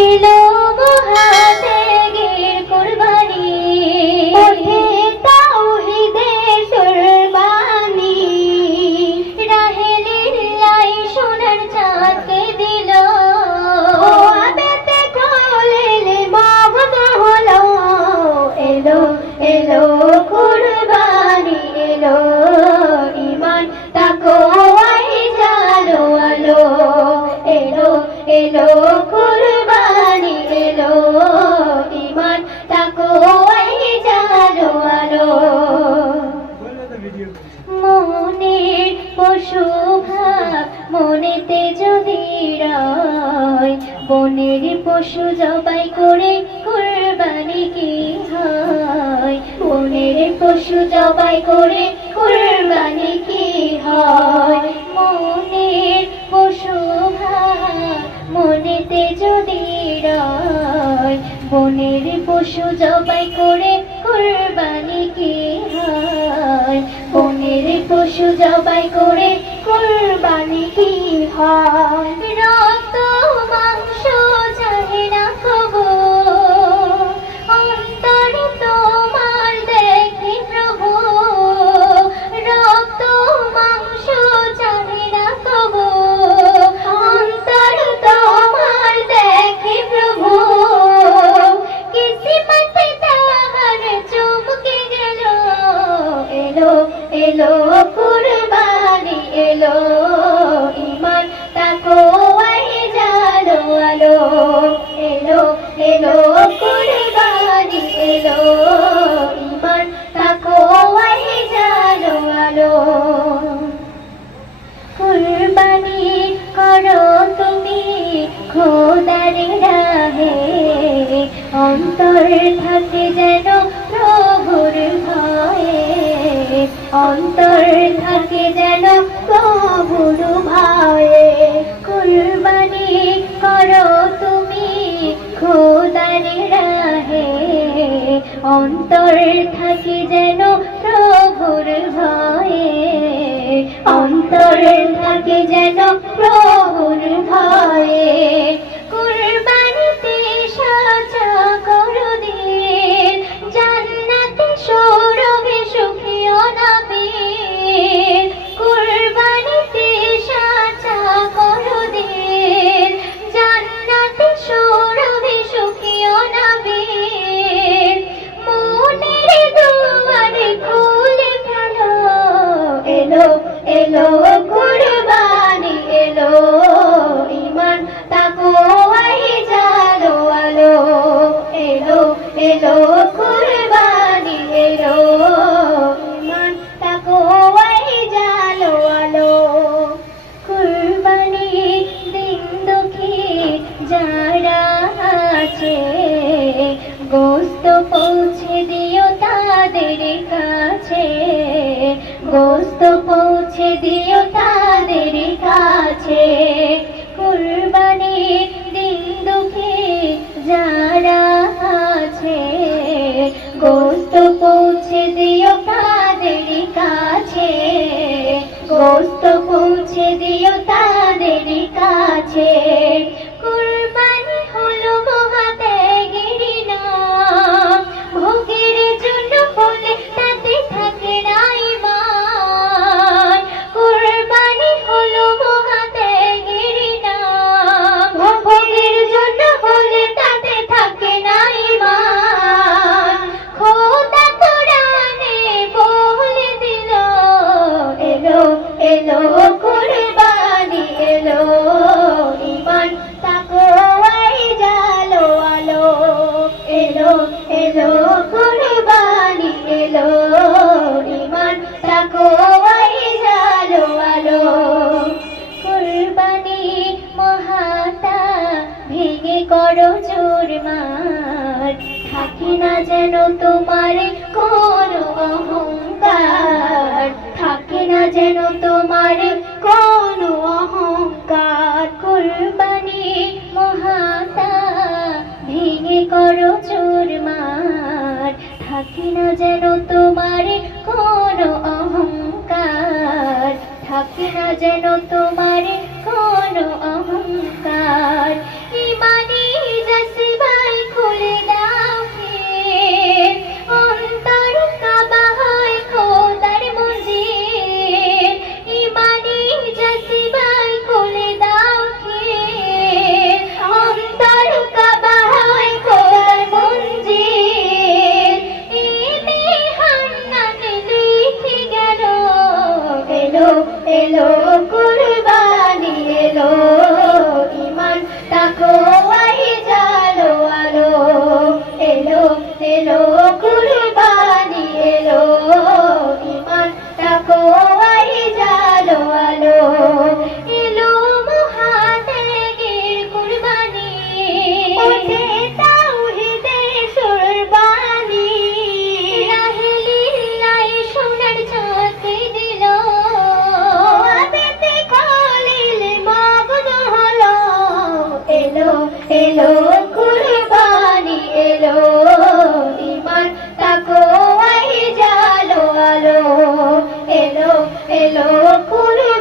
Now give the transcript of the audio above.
এলো মহাত্যাগের কুরবানি, ওঠে তাওহীদের সুরবানি। রাহে লিল্লাহি সোনার চাঁদকে দিল, আবেতে কোলেলে মাবুদ হলো। এলো এলো কুরবানি, এলো ঈমান তাকওয়ায় জালো আলো। এলো এলো কুরবানি, এলো ঈমান তাকওয়ায় জালো আলো। মনের পশু ভাব মনেতে যদি রয়, বনের পশু জবাই করে কুরবানি কি হয়? বনের পশু জবাই করে কুরবানি কি হয়? মনের পশু ভাব মনেতে যদি রয়, বনের পশু জবাই করে কুরবানি কি হয়? বনের পশু জবাই করে কুরবানি কি হয়? রক্ত মাংস চাহে না কবু, অন্তর তোমার দেখি প্রভু। রক্ত মাংস চাহে না কবু, অন্তর তোমার দেখি প্রভু। কিসমতে তাহার চমকে গেল, এলো এলো কুরবানি, এলো ঈমান তাকওয়ায় জালো আলো। এলো এলো কুরবানি, এলো ঈমান তাকওয়ায় জালো আলো। কুরবানি করো তুমি খোদার রাহে, অন্তর থাকে যেন প্রভুর ভয়ে। অন্তর থাকে যেন প্রভুর ভয়ে। কুরবানি করো তুমি খোদার রাহে, অন্তর থাকে যেন প্রভুর ভয়ে। অন্তর থাকে যেন প্রভুর ভয়ে। কুরবানিতে সাজা করো দিন, জান্নাতে সৌরভে সুখী অনাবিল। কুরবানিতে সাজা করো দিন, জান্নাতে সৌরভে সুখী অনাবিল। মনের দুয়ার খুলে ফেলো, এলো এলো কুরবানি, এলো ঈমান তাকওয়ায় জালো আলো। এলো এলো কুরবানি, এলো ঈমান তাকওয়ায় জালো আলো। কুরবানি দিন দুঃখী যারা আছে, গোস্ত পৌঁছে দিও তাদের কাছে। গোস্ত পৌঁছে দিও তাদের কাছে। কুরবানি দিন দুঃখী যারা আছে, গোস্ত পৌঁছে দিও তাদের কাছে। গোস্ত পৌঁছে দিও তাদের কাছে। কুরবানি হলো মহাত্যাগের নাম, ভোগের জন্য হলে তাতে থাকে না ঈমান। কুরবানি হলো মহাত্যাগের নাম, ভোগের জন্য হলে তাতে থাকে না ঈমান। খোদা কোরআনে বলে দিল, এলো এলো কুরবানি, এলো ঈমান তাকওয়ায় জালো আলো। এলো এলো কুরবানি, এলো ঈমান তাকওয়ায় জালো আলো। কুরবানি মহাতা ভেঙে করো চুরমার, থাকে না যেন তোমার কোনো অহংকার। থাকে না যেন তোমার কোনো অহংকার। কুরবানি মহাতা ভেঙে করো চুরমার, থাকে না যেন তোমার কোনো অহংকার। থাকে না যেন তোমার কোনো অহংকার। ইমানি এলো কুরবানি এলো, ঈমান তাকওয়ায় জালো আলো, এলো এলো কুরবানি